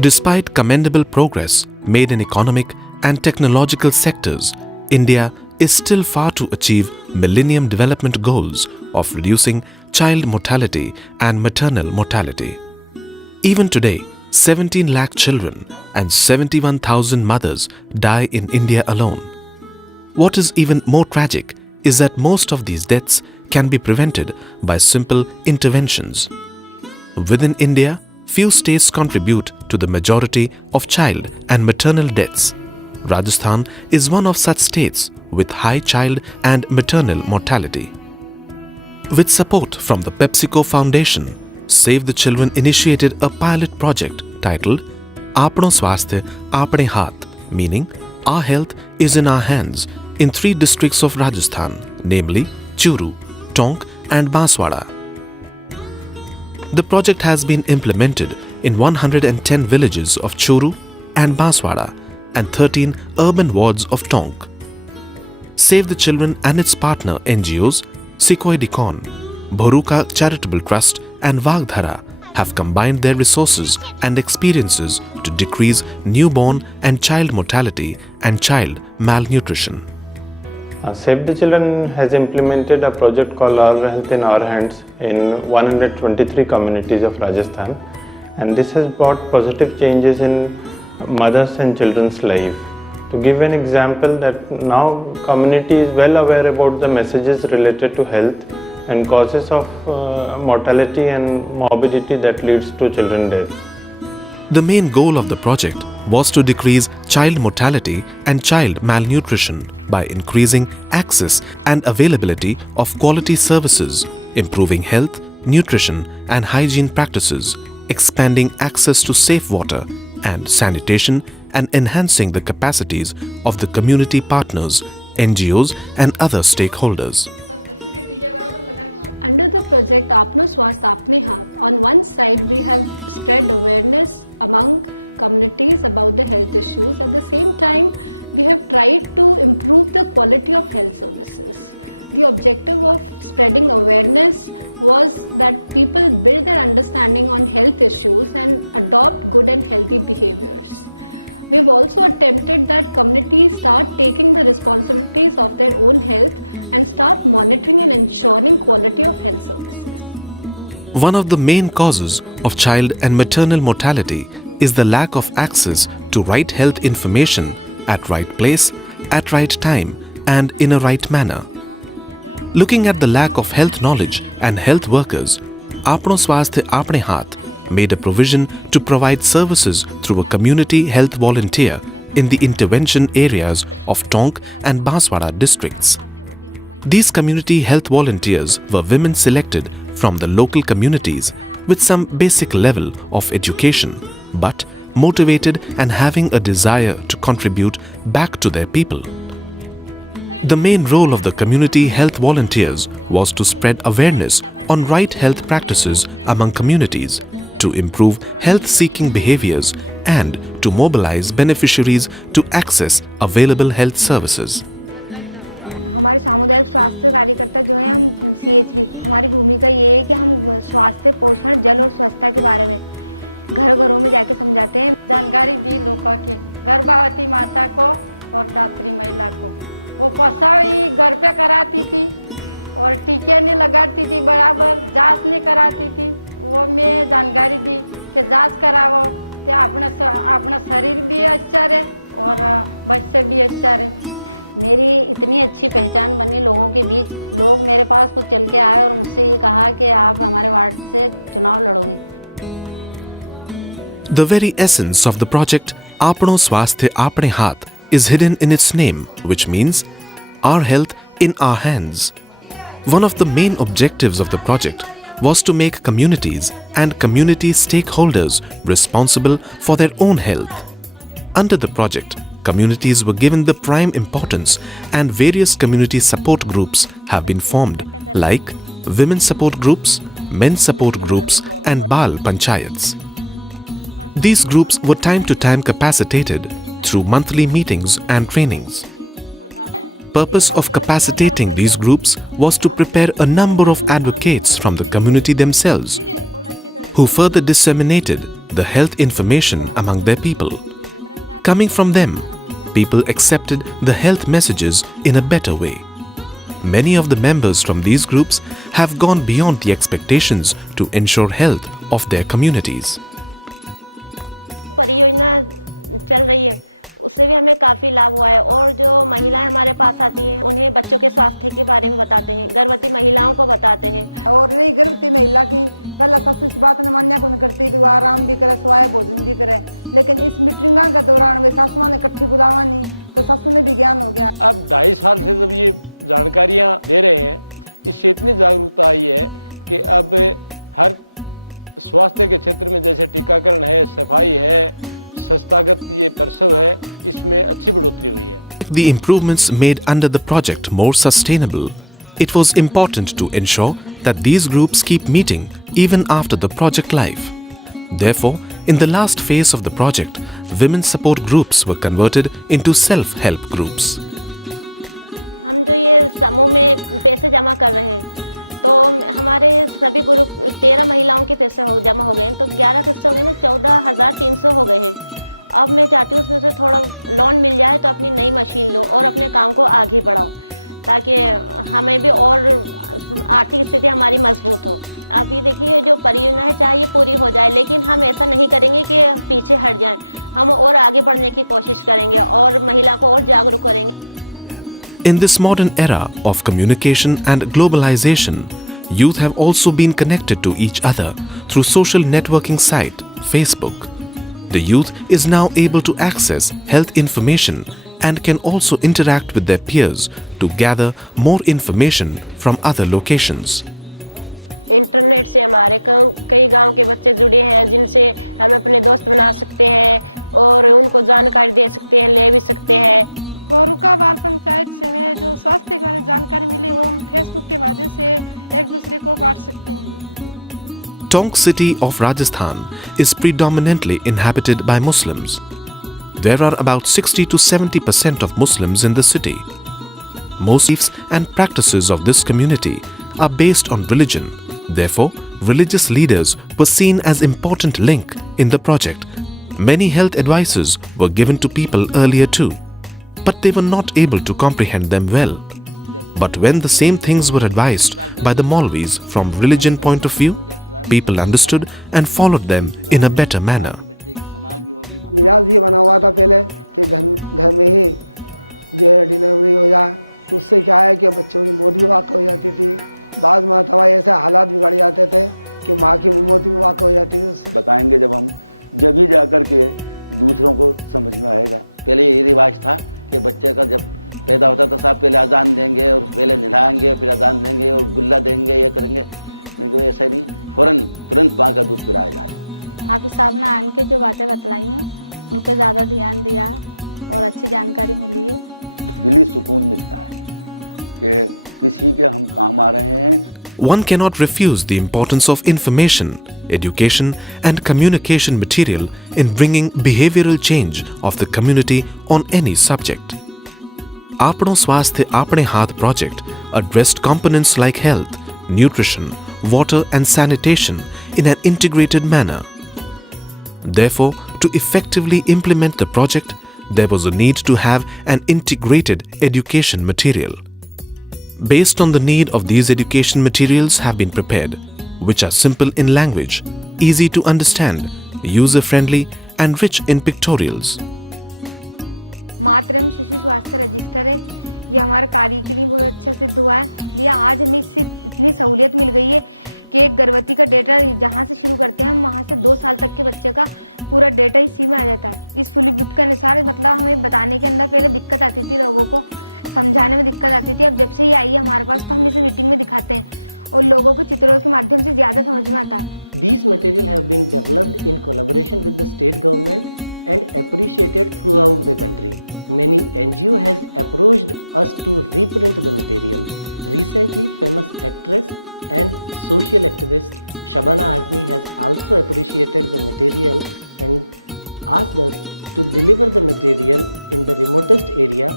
Despite commendable progress made in economic and technological sectors, India is still far to achieve Millennium Development Goals of reducing child mortality and maternal mortality. Even today, 17 lakh children and 71,000 mothers die in India alone. What is even more tragic is that most of these deaths can be prevented by simple interventions. Within India, few states contribute to the majority of child and maternal deaths. Rajasthan is one of such states with high child and maternal mortality. With support from the PepsiCo Foundation, Save the Children initiated a pilot project titled Aaapno Swasthy-Aapne Haath, meaning our health is in our hands, in 3 districts of Rajasthan, namely Churu, Tonk and Banswara. The project has been implemented in 110 villages of Churu and Banswara and 13 urban wards of Tonk. Save the Children and its partner NGOs, Sikoi Dikon, Bhoruka Charitable Trust and Vagdhara have combined their resources and experiences to decrease newborn and child mortality and child malnutrition. Save the Children has implemented a project called Our Health in Our Hands in 123 communities of Rajasthan, and this has brought positive changes in mothers and children's life. To give an example, that now community is well aware about the messages related to health and causes of mortality and morbidity that leads to children death. The main goal of the project was to decrease child mortality and child malnutrition by increasing access and availability of quality services, improving health, nutrition and hygiene practices, expanding access to safe water and sanitation, and enhancing the capacities of the community partners, NGOs and other stakeholders. Under the project Aaapno Swasthy-Aapne Haath, on one side we have spread awareness among communities about the health issues. At the same time, we have tried to improve the quality of health services. The objective of spreading awareness was that people build their understanding on health issues and adopt good and healthy behaviors. We have also attempted that communities start taking the responsibilities of their own health and start monitoring and ensuring quality of health services. One of the main causes of child and maternal mortality is the lack of access to right health information at right place, at right time and in a right manner. Looking at the lack of health knowledge and health workers, Aaapno Swasthy-Aapne Haath made a provision to provide services through a community health volunteer in the intervention areas of Tonk and Banswara districts. These community health volunteers were women selected from the local communities with some basic level of education, but motivated and having a desire to contribute back to their people. The main role of the community health volunteers was to spread awareness on right health practices among communities, to improve health-seeking behaviors and to mobilize beneficiaries to access available health services. हमारे सामुदायिक स्वास्थ्य कार्यकर्ता जो हैं हम CHV, हमारी भूमिका ये है कि हम स्वास्थ्य, पोषण, जल और स्वच्छता के बारे में घर घरों में जाके समझाते हैं। जानकारी दी लोगों की, गर्भवती माता को और दात्री महिला को। वो प्रसव ही घर पे कराती थी और टीके नहीं लगाती थी, बराबर जांच नहीं कराती थी। वो मैं जानकारी दी कि जांच कराओ तो अपना शरीर भी अच्छा रहे और बच्चे भी अच्छा रहे। मेरी इतनी अच्छी पहचान बनी लोगों के बीच, लोग मेरे पास खुद चल के आए और मुझसे ये कहा कि आप हमारे वार्ड से चुनाव लड़ोगी। The very essence of the project Aaapno Swasthy-Aapne Haath is hidden in its name, which means our health in our hands. One of the main objectives of the project was to make communities and community stakeholders responsible for their own health. Under the project, communities were given the prime importance and various community support groups have been formed like women support groups, men support groups and Bal Panchayats. These groups were time to time capacitated through monthly meetings and trainings. Purpose of capacitating these groups was to prepare a number of advocates from the community themselves, who further disseminated the health information among their people. Coming from them, people accepted the health messages in a better way. Many of the members from these groups have gone beyond the expectations to ensure health of their communities. परियोजना चल रही है, उससे भी हमें काफ़ी लाभ हुआ है। और जो महिलाएं हमारे पास आती हैं, उन्हें बच्चों के स्वास्थ्य के बारे में बताते हैं, गर्भवती महिलाओं को बताते हैं। और रही गर्भवती महिला की, पहला सासू इस बात न मान्या कौन करती, वो आराम भी करे, स्वाय भोजन भी करे। लेकिन इस मीटिंगा के दौरान वे सासुआ ने इकट्ठी बुलावा नहीं, तो सासू ने भी ज्ञान हो गया। अब 2.5 साल से जब ये जानकारियाँ दे रहे हैं, इससे इतनी जागरूकता आई है कि अब हर स्वास्थ्य के क्षेत्र में जैसे टीकाकरण है, सफाई है, संस्थागत ये प्रसव है, इसमें अच्छी बढ़ोतरी हुई है। The improvements made under the project more sustainable, it was important to ensure that these groups keep meeting even after the project life. Therefore, in the last phase of the project, women support groups were converted into self-help groups. हम जो ये समूह में पैसे जमा कर रहे हैं, तो हमारे सभी ग्रुप 13 महिलाओं के पैसे जमा हो गए हैं, तो 11 किस्तें हो गई ना, 14,300 हो गए हैं। अब मैं चाहती हूँ उसमें से थोड़ा लोन मिल जाए तो अपनी नई मशीन लो और अपने काम को आगे बढ़ाओ, ताकि हमें भी और आर्थिक स्थिति हमारी मजबूत हो। अभी देखिए जो परियोजना है, चाहे ये पूरी हो जाए, लेकिन हम ऐसा नहीं करेंगे कि पीछे हट जाएं, हम और आगे बढ़ने की कोशिश करेंगे और महिला को और जागरूक करेंगे। In this modern era of communication and globalization, youth have also been connected to each other through social networking site Facebook. The youth is now able to access health information and can also interact with their peers to gather more information from other locations. Internet से हमारे कई गांव के बच्चे जुड़े हैं, जिनसे हम अपने दोस्त बना सकते हैं और उनको जानकारी दे सकते हैं, ले भी सकते हैं। बोरुका बाल पंचायत से में जो स्वास्थ्य के बारे में जानकारी मिली, वो हम फेसबुक के माध्यम से एक दूसरे को बांट सकते हैं। Tonk city of Rajasthan is predominantly inhabited by Muslims. There are about 60 to 70% of Muslims in the city. Most beliefs and practices of this community are based on religion. Therefore, religious leaders were seen as important link in the project. Many health advices were given to people earlier too, but they were not able to comprehend them well. But when the same things were advised by the Maulvis from religion point of view, people understood and followed them in a better manner. मिजाज ये बना हुआ था पहले कि घर में ही जो है डिलीवरी हो जाए, तो उससे क्या है कि बच्चों की मौत भी वाक़ हो जाती थी। बाद में तवा ऐसे हालात बिगड़ जाते थे कि माँ की मौत भी वाक़ हो जाती थी। उससे बताएंगे जब ही जा कर के दूसरों को समझ में आएगा। पहले ये रिवाज था कि बच्चे का जब पैदा होता तो साहब पहले अजान देंगे और पहले नहलाएंगे, फिर अजान देंगे और गुल्ला देंगे, ये करेंगे। लेकिन ऐसा नहीं, फ़ौरन तुरंत माँ का दूध पिलाया जाए। हाफिज़ साहब ने आन के जो बातें बतलाई हैं, उन पर ज़्यादा ध्यान दिया और अच्छी जानकारी मिली है। दिली सुकून मिलता है कि किसी के हम काम आ रहे हैं। One cannot refuse the importance of information, education and communication material in bringing behavioral change of the community on any subject. Aaapno Swasthy-Aapne Haath project addressed components like health, nutrition, water and sanitation in an integrated manner. Therefore, to effectively implement the project, there was a need to have an integrated education material. Based on the need of these education materials have been prepared, which are simple in language, easy to understand, user-friendly and rich in pictorials. मातृ एवं शिशु स्वास्थ्य register है, ये हमारे कार्य के लिए बहुत अच्छा सिद्ध हुआ है। इसलिए आज हमें इससे इतनी सहूलियत मिल गई है कि एक गर्भवती का डेटा जहाँ से शुरू करते हैं, हम वहाँ से 2 साल तक के बच्चे का पूरा डेटा इसी में आ जाता है। इस फुली बुक के अनुसार मतलब हमें बताने के अंदर पहले दिक्कत आती थी, लोगों को समझाने में दिक्कत आती थी। अब जब से ये आई है हमारे पास, तो हम इसे मीटिंग में दिखाते हैं और लोगों को चित्रों के माध्यम से ज़्यादा समझ में आता है। These material have been developed in collaboration with the state government and appreciated throughout the country. Many NGO has approached us to reprint the material. Recently, famous actress and social activist Shabana Azmi has also appreciated the material and asked us to deliver the material in the remotest area.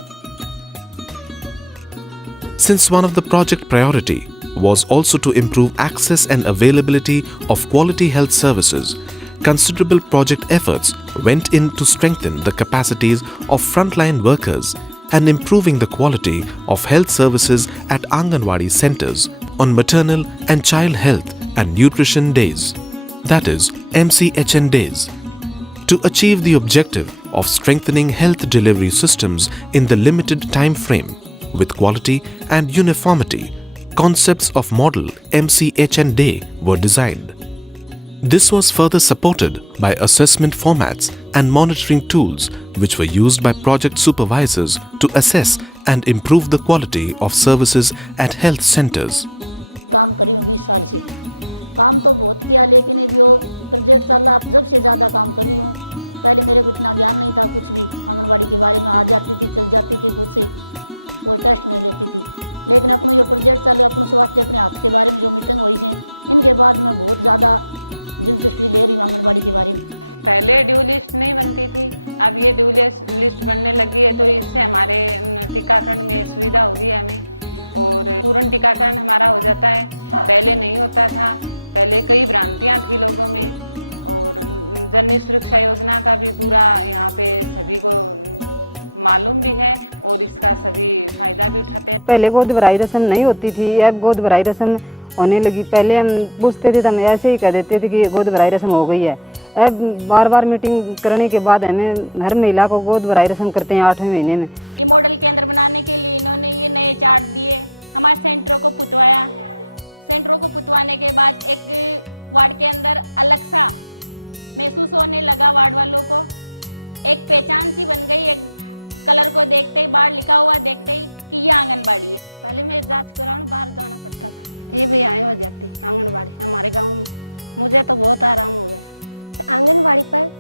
Since one of the project priority was also to improve access and availability of quality health services, considerable project efforts went in to strengthen the capacities of frontline workers and improving the quality of health services at Anganwadi centers on maternal and child health and nutrition days, that is MCHN days. To achieve the objective of strengthening health delivery systems in the limited time frame with quality and uniformity, concepts of model MCHN day were designed. This was further supported by assessment formats and monitoring tools which were used by project supervisors to assess and improve the quality of services at health centers. काम करी हूँ 20 साल से, काम तो बहुत किया, लेकिन अभी वो प्रोजेक्ट चल रहा, जब से ज़्यादा काम कर रही हूँ। पहले मेरे को इतना ज्ञान नहीं था, कुछ भी आंगनबाड़ी के बारे में आ जाती थी, चल जाती थी, खुद से कोई टेस्ट नहीं लेती थी। लेकिन अपना जो प्रोजेक्ट चल रहा, अपने स्वास्थ्य अपने हाथ के बारे में जो मीटिंग हुई है, इनके बाद मैं बहुत ज़्यादा दिलचस्पी ले रही हूँ आंगनबाड़ी के बारे में। पहले ड्यू लिस्ट नहीं बनती थी, अब ये ड्यू लिस्ट बनने लगी है, तो इससे हमारे टीकाकरण में सुविधा होगी हमें, और पूर्ण टीकाकरण हमारा हो जाता है। पहले नहीं होता था, पहले कई भ्रांतियाँ थी लोगों में, और जननी सुरक्षा योजना का भी पूरा यहाँ पे सभी को मालूम भी है और इसका सभी फायदा भी उठाते हैं। पहले गोद भराई रस्म नहीं होती थी, अब गोद भराई रस्म होने लगी। पहले हम पूछते थे तो हम ऐसे ही कह देते थे कि गोद भराई रस्म हो गई है। अब बार बार मीटिंग करने के बाद हमें हर महिला को गोद भराई रस्म करते हैं 8वें महीने में। ये मॉडल केंद्र बनाने के लिए इन्होंने ये नए चार्ट दिए, हमारे सेंटरों को पुतवाया। सेंटरों को पुतवाने के बाद एक वार्ड के अंदर अलग सा महसूस होने लगा, वार्ड वालों को एक पहचान सी बन गई। एक कलर को देखते ही, बाहर लिखा हुआ देखते ही कि ये आंगनबाड़ी है। पहले मैं जांच कराने बाहर जाना पड़ता था, ये भी यहाँ हो जाती आंगनबाड़ी हमारे गांव में। मुझे तो बहुत आराम हो गया। तो आंगनबाड़ी पर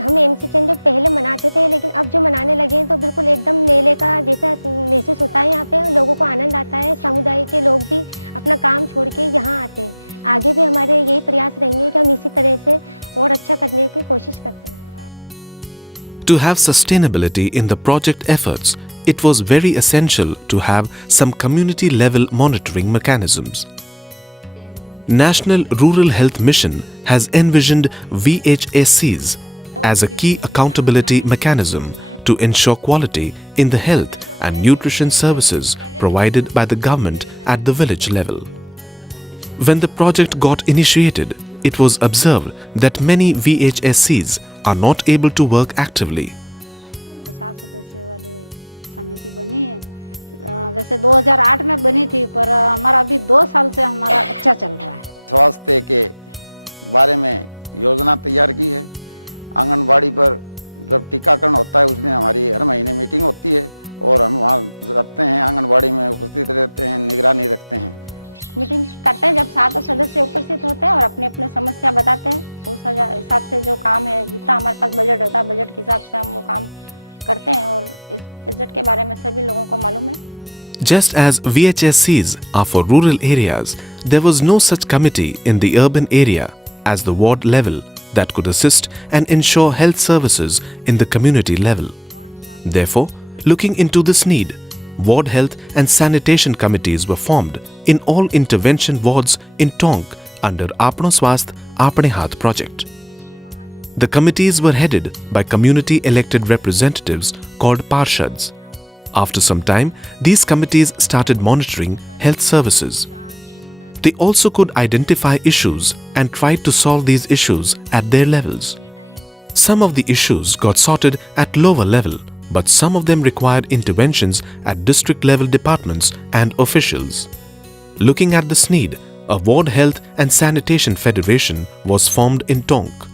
हम MCHN जो पहले मनाते थे, लेकिन अब जो मनाने लगे हैं तो बिल्कुल एकदम मेले का जैसा महसूस होता है। यहाँ पे लोगों को आनंद आता है, समुदाय के लोग भी अपना काम छोड़ के यहाँ आते हैं। आगे भी हमारे यही प्रयास रहेंगे कि हम इसी तरह से और अच्छा करने की कोशिश करते हैं। To have sustainability in the project efforts, it was very essential to have some community-level monitoring mechanisms. National Rural Health Mission has envisioned VHSCs as a key accountability mechanism to ensure quality in the health and nutrition services provided by the government at the village level. When the project got initiated, it was observed that many VHSCs are not able to work actively. 7 सदस्य वाली समिति बनी है, वैसे 2008 में बनी थी, पर हमारा अभी 2 साल से हमारा अच्छा चल रहा है। स्वास्थ्य के बारे में योजना तैयार की है। आंगनबाड़ी पर जब टीकाकरण होता है उस दिन हमारी हर महीने मीटिंग होती है और हम वहाँ जाते हैं, आंगनबाड़ी में उपस्थित रहते हैं, निगरानी रखते हैं। मीटिंग करते हैं जब 7 सदस्य उपस्थित होते हैं और अपने अपने समस्या बताते हैं। उस हिसाब से जो काम है, जितना हमारे पास बजट होता है, बजट के हिसाब से हम वो काम करते हैं और इस बजट के बारे में सभी लोगों को मालूम है। Just as VHSCs are for rural areas, there was no such committee in the urban area as the ward level that could assist and ensure health services in the community level. Therefore, looking into this need, ward health and sanitation committees were formed in all intervention wards in Tonk under Aaapno Swasthy-Aapne Haath project. The committees were headed by community elected representatives called Parshads. After some time, these committees started monitoring health services. They also could identify issues and tried to solve these issues at their levels. Some of the issues got sorted at lower level, but some of them required interventions at district level departments and officials. Looking at this need, a ward health and sanitation federation was formed in Tonk.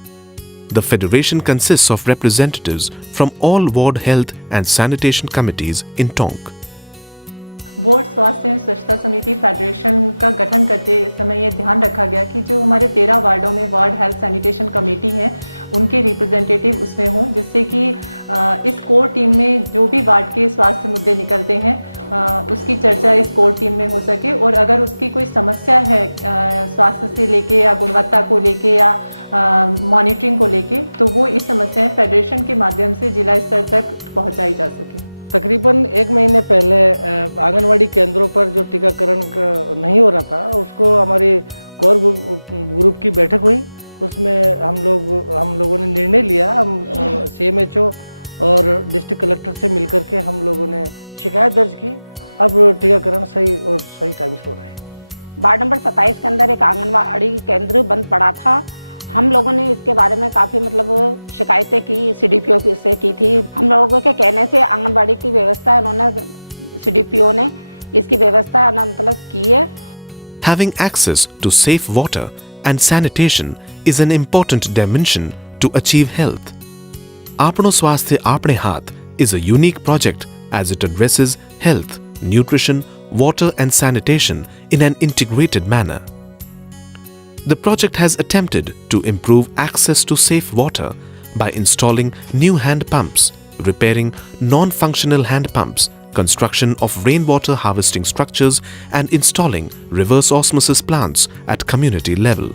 The federation consists of representatives from all ward health and sanitation committees in Tonk. Ward स्वास्थ्य एवं स्वच्छता समिति federation का गठन करते समय ये ध्यान रखा गया कि जो हमारे 13 वार्डों में वार्ड हेल्थ सैनिटेशन कमेटी हैं उनके रिप्रेजेंटेटिव उसमें हों, जिससे कि इस कोर टीम में जो भी वार्ड के स्वास्थ्य मुद्दे निकलते हैं उसकी चर्चा इस कोर टीम में हो सके। और अगर उसकी कोई समस्या है स्वास्थ्य से लेके या गुणवत्ता को लेके या मॉनिटरिंग को लेके, तो वो इस समस्याएं फेडरेशन के माध्यम से जिला स्तर तक पहुँचाई जा सके। तकरीबन 1 महीने पहले आंगनवाड़ी केंद्रों पर जो टीकाकरण नहीं हो रहा था, उसको हमारी कोर ग्रुप की बैठक हुई उसमें हम लोगों ने निर्णय लिया, हम CMHO और डिस्ट्रिक्ट कलेक्टर से मिलकर के हम लोगों ने शिकायत दर्ज की। अब टीकाकरण सही टाइम से हो रहा है। वार्ड नंबर 27 के अंदर एक आंगनवाड़ी केंद्र बंद पड़ा था। हम लोगों ने इसके बारे में काफ़ी शिकायतें की, CDPO से की थी। हम लोगों के कहने से आंगनवाड़ी की व्यवस्था उन्होंने CDPO ने इसकी व्यवस्था की है। Having access to safe water and sanitation is an important dimension to achieve health. Aaapno Swasthy-Aapne Haath is a unique project as it addresses health, nutrition, water and sanitation in an integrated manner. The project has attempted to improve access to safe water by installing new hand pumps, repairing non-functional hand pumps, construction of rainwater harvesting structures and installing reverse osmosis plants at community level.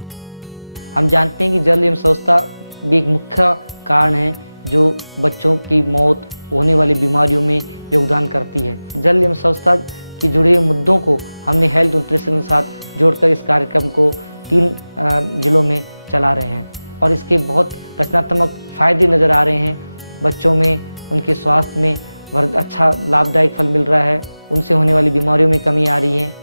हम जानते हैं कि जल एवं स्वच्छता भी एक मुख्य कारण है जो बच्चों की मौत, होने वाली बीमारियों में योगदान करती है। जल एवं स्वच्छता की जुड़े हुए मुद्दों को हमने हेल्थ न्यूट्रिशन के साथ जोड़कर इस कार्यक्रम को 3 जिलों में चला रहे हैं और इसके बहुत रचनात्मक फायदे नज़र आ रहे हैं। बच्चों में, उनके स्वास्थ्य में अच्छा लाभदायक फल मिल रहा है, उनसे होने वाली बीमारियों में कमी आ रही है।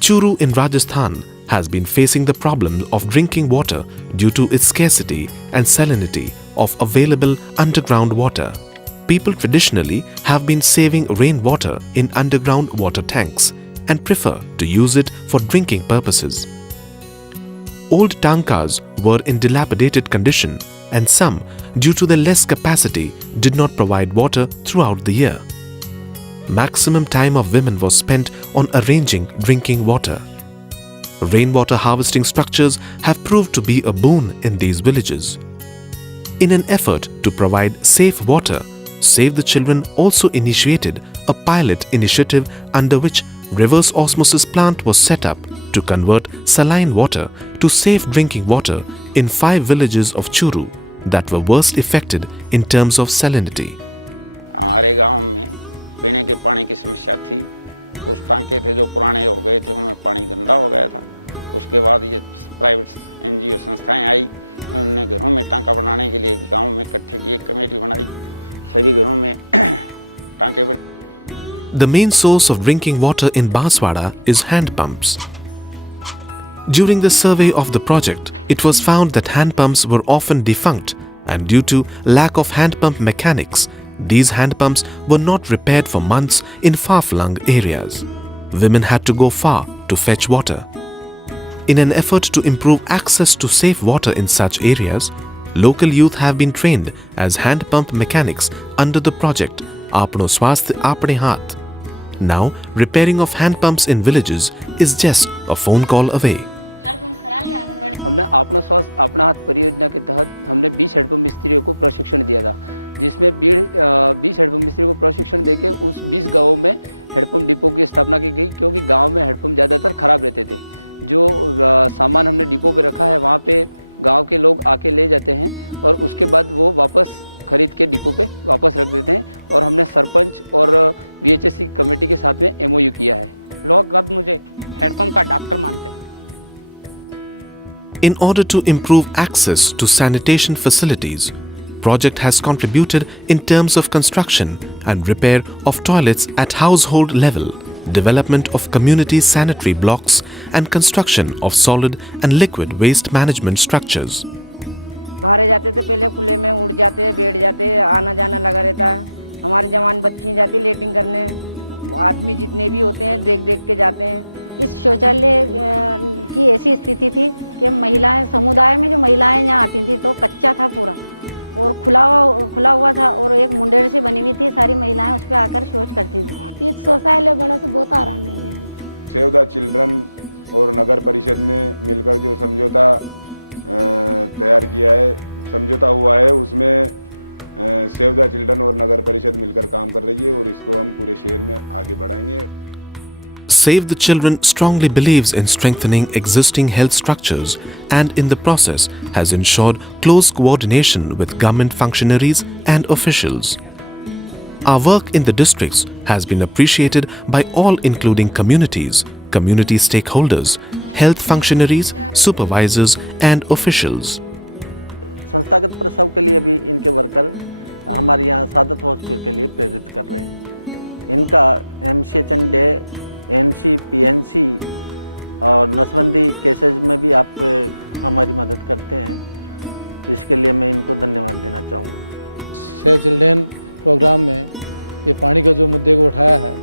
Churu in Rajasthan has been facing the problem of drinking water due to its scarcity and salinity of available underground water. People traditionally have been saving rainwater in underground water tanks and prefer to use it for drinking purposes. Old tankas were in dilapidated condition and some, due to their less capacity, did not provide water throughout the year. Maximum time of women was spent on arranging drinking water. Rainwater harvesting structures have proved to be a boon in these villages. In an effort to provide safe water, Save the Children also initiated a pilot initiative under which reverse osmosis plant was set up to convert saline water to safe drinking water in 5 villages of Churu that were worst affected in terms of salinity. हमारे गांव में पीने के पानी की समस्या थी। कुछ टांके थे जो पुराने हो गए थे, उनमें पानी गंदा हो गया था। उसके बाद ये प्राइवेट NGO संस्थाएं आई, उन्होंने घरों में टांका बनाने के लिए गांव में इकट्ठे की एक कमेटी बनाई, सभी घरों में टांके बने। The main source of drinking water in Banswara is hand pumps. During the survey of the project, it was found that hand pumps were often defunct, and due to lack of hand pump mechanics, these hand pumps were not repaired for months in far-flung areas. Women had to go far to fetch water. In an effort to improve access to safe water in such areas, local youth have been trained as hand pump mechanics under the project Aaapno Swasthy-Aapne Haath. Now, repairing of hand pumps in villages is just a phone call away. हमने aaapno Swasthy-Aapne Haath परियोजना के तहत हमने 20 hand pump मिस्त्रियों को प्रशिक्षण दिया था, जिसमें 20 हेडपंप मिस्त्रियों को प्रशिक्षण देके उस 20 गांवों में हेडपंप डिपो की स्थापना की गई, क्योंकि गांव में हेडपंप ज़्यादातर खराब रहते थे। जो सामान हमने डिपो पे रखा है वहाँ पे गांव के लोग आके ले जाते हैं और उसके बाद वो वापस खरीद के डिपो पे वापस रख देते हैं, और हमने सरपंच और VHSC कमेटी के साथ में MOU किया है। लोग अब मुझे हेडपंप का डॉक्टर मानते हैं। In order to improve access to sanitation facilities, project has contributed in terms of construction and repair of toilets at household level, development of community sanitary blocks and construction of solid and liquid waste management structures. बाहर जाते थे पहले खुले में, उड़ जाते, बैठ जाते, आना जाना लगा रहता है। हमारे जवान बच्चियाँ जाती लेटिंग करने, आदमी जितने भी होते हैं देख देख के जाते हैं। इस शौचालय की ऐसी स्थिति थी कि महिलाएं, समुदाय में जो महिलाएं यहाँ आती थी तो कच्चा था पूरा और खुला हुआ था, और एक मुंडेर सी बनी हुई थी, सारी महिलाएं उस पर आकर शौच करती थी। इस शौचालय बने से बहुत आराम मिल गया। सेव द चिल्ड्रन और नगर परिषद ने मिलकर जो समझौता तैयार किया है, समझौता हुआ है, उसमें सेव द चिल्ड्रन और नगर परिषद मिलकर काम कर रही है और इसको हम पूरे शहर में आगे बढ़ाएंगे। Save the Children strongly believes in strengthening existing health structures and in the process has ensured close coordination with government functionaries and officials. Our work in the districts has been appreciated by all, including communities, community stakeholders, health functionaries, supervisors and officials. संस्थागत प्रसव के लिए भी इनके worker हमारे यहाँ सादत hospital के लिए प्रेरित कर रहे हैं। इनका MCHN डे, NC, PNC और नसबंदी केसेस में भी आप हमारी मदद करते हैं। इसके लिए मैं इनको धन्यवाद देना चाहूँगा। सेव चिल्ड्रेन प्रोग्राम में ये पानी का जो मुद्दे को उठाया है,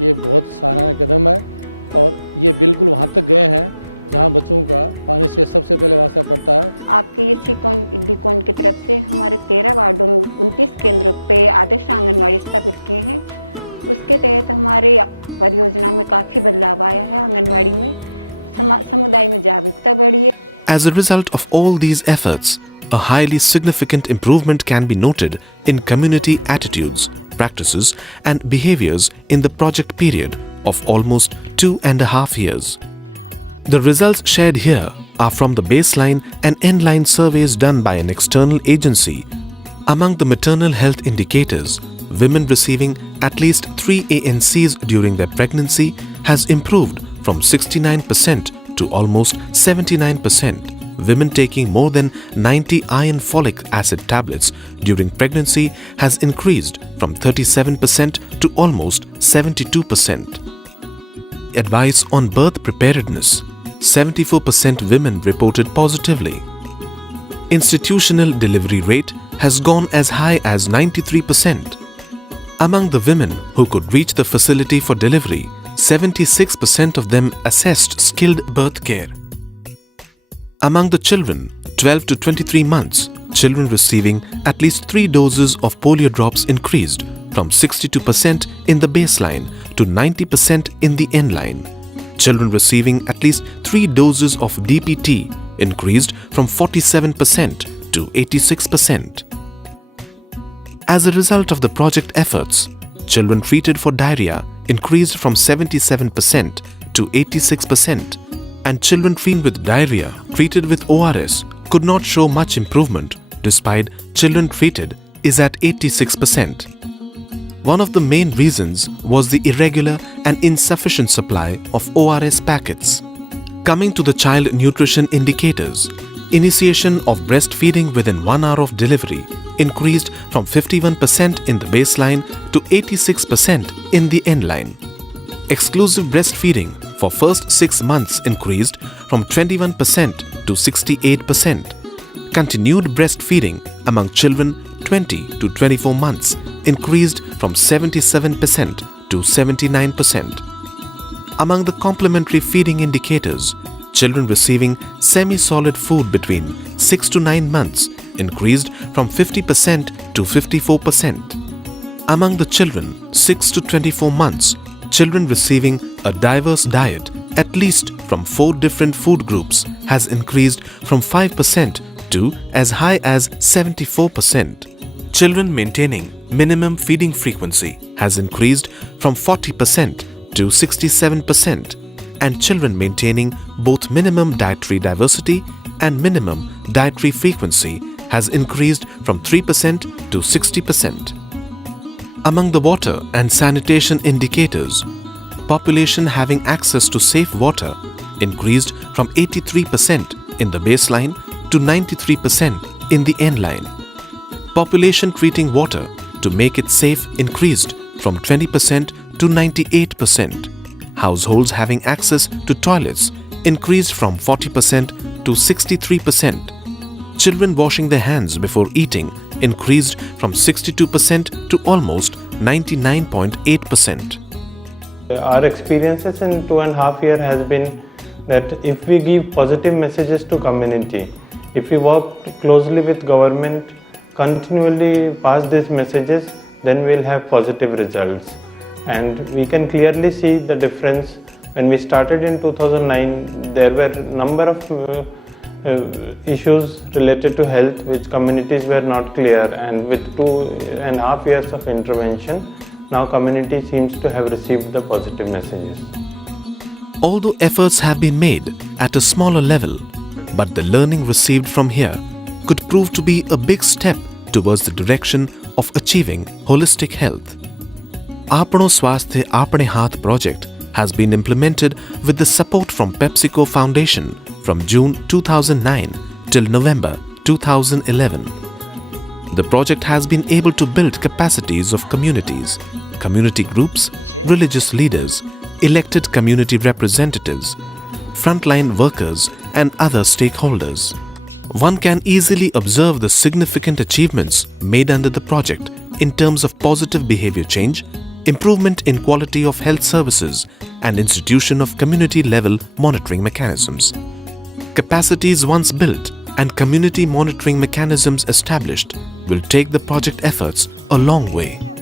ये बहुत सराहनीय कदम है और ये बिल्कुल वहाँ तक गए हैं जहाँ बच्चों का पानी से सबसे पहले वास्ता पड़ता है। आपके ये सी-डिकॉन की तरफ से हमारे 13 वार्डों में 29 केंद्रों पे आदर्श आंगनवाड़ी स्थापित किए हैं। उसके तहत हमारे परियोजना में काफ़ी बदलाव आया है। आंगनवाड़ी में समुदाय में जागरूकता बढ़ी है। As a result of all these efforts, a highly significant improvement can be noted in community attitudes, practices and behaviors in the project period of almost 2.5 years. The results shared here are from the baseline and endline surveys done by an external agency. Among the maternal health indicators, women receiving at least 3 ANCs during their pregnancy has improved from 69% to almost 79%. Women taking more than 90 iron folic acid tablets during pregnancy has increased from 37% to almost 72%. Advice on birth preparedness. 74% women reported positively. Institutional delivery rate has gone as high as 93%. Among the women who could reach the facility for delivery, 76% of them assessed skilled birth care. Among the children 12 to 23 months, children receiving at least 3 doses of polio drops increased from 62% in the baseline to 90% in the end line. Children receiving at least 3 doses of DPT increased from 47% to 86%. As a result of the project efforts, children treated for diarrhea increased from 77% to 86%, and children treated with diarrhea treated with ORS could not show much improvement despite children treated is at 86%. One of the main reasons was the irregular and insufficient supply of ORS packets. Coming to the child nutrition indicators, initiation of breastfeeding within 1 hour of delivery increased from 51% in the baseline to 86% in the end line. Exclusive breastfeeding for first 6 months increased from 21% to 68%. Continued breastfeeding among children 20 to 24 months increased from 77% to 79%. Among the complementary feeding indicators, children receiving semi-solid food between 6 to 9 months increased from 50% to 54%. Among the children 6 to 24 months, children receiving a diverse diet at least from 4 different food groups has increased from 5% to as high as 74%. Children maintaining minimum feeding frequency has increased from 40% to 67%, and children maintaining both minimum dietary diversity and minimum dietary frequency has increased from 3% to 60%. Among the water and sanitation indicators, population having access to safe water increased from 83% in the baseline to 93% in the end line. Population treating water to make it safe increased from 20% to 98%. Households having access to toilets increased from 40% to 63%. Children washing their hands before eating increased from 62% to almost 99.8%. Our experiences in 2.5 years has been that if we give positive messages to community, if we work closely with government, continually pass these messages, then we'll have positive results. And we can clearly see the difference. When we started in 2009, there were a number of issues related to health which communities were not clear, and with 2.5 years of intervention, now community seems to have received the positive messages. Although efforts have been made at a smaller level, but the learning received from here could prove to be a big step towards the direction of achieving holistic health. Aaapno Swasthy-Aapne Haath project has been implemented with the support from PepsiCo Foundation from June 2009 till November 2011. The project has been able to build capacities of communities, community groups, religious leaders, elected community representatives, frontline workers and other stakeholders. One can easily observe the significant achievements made under the project in terms of positive behavior change, improvement in quality of health services and institution of community-level monitoring mechanisms. Capacities once built and community monitoring mechanisms established will take the project efforts a long way.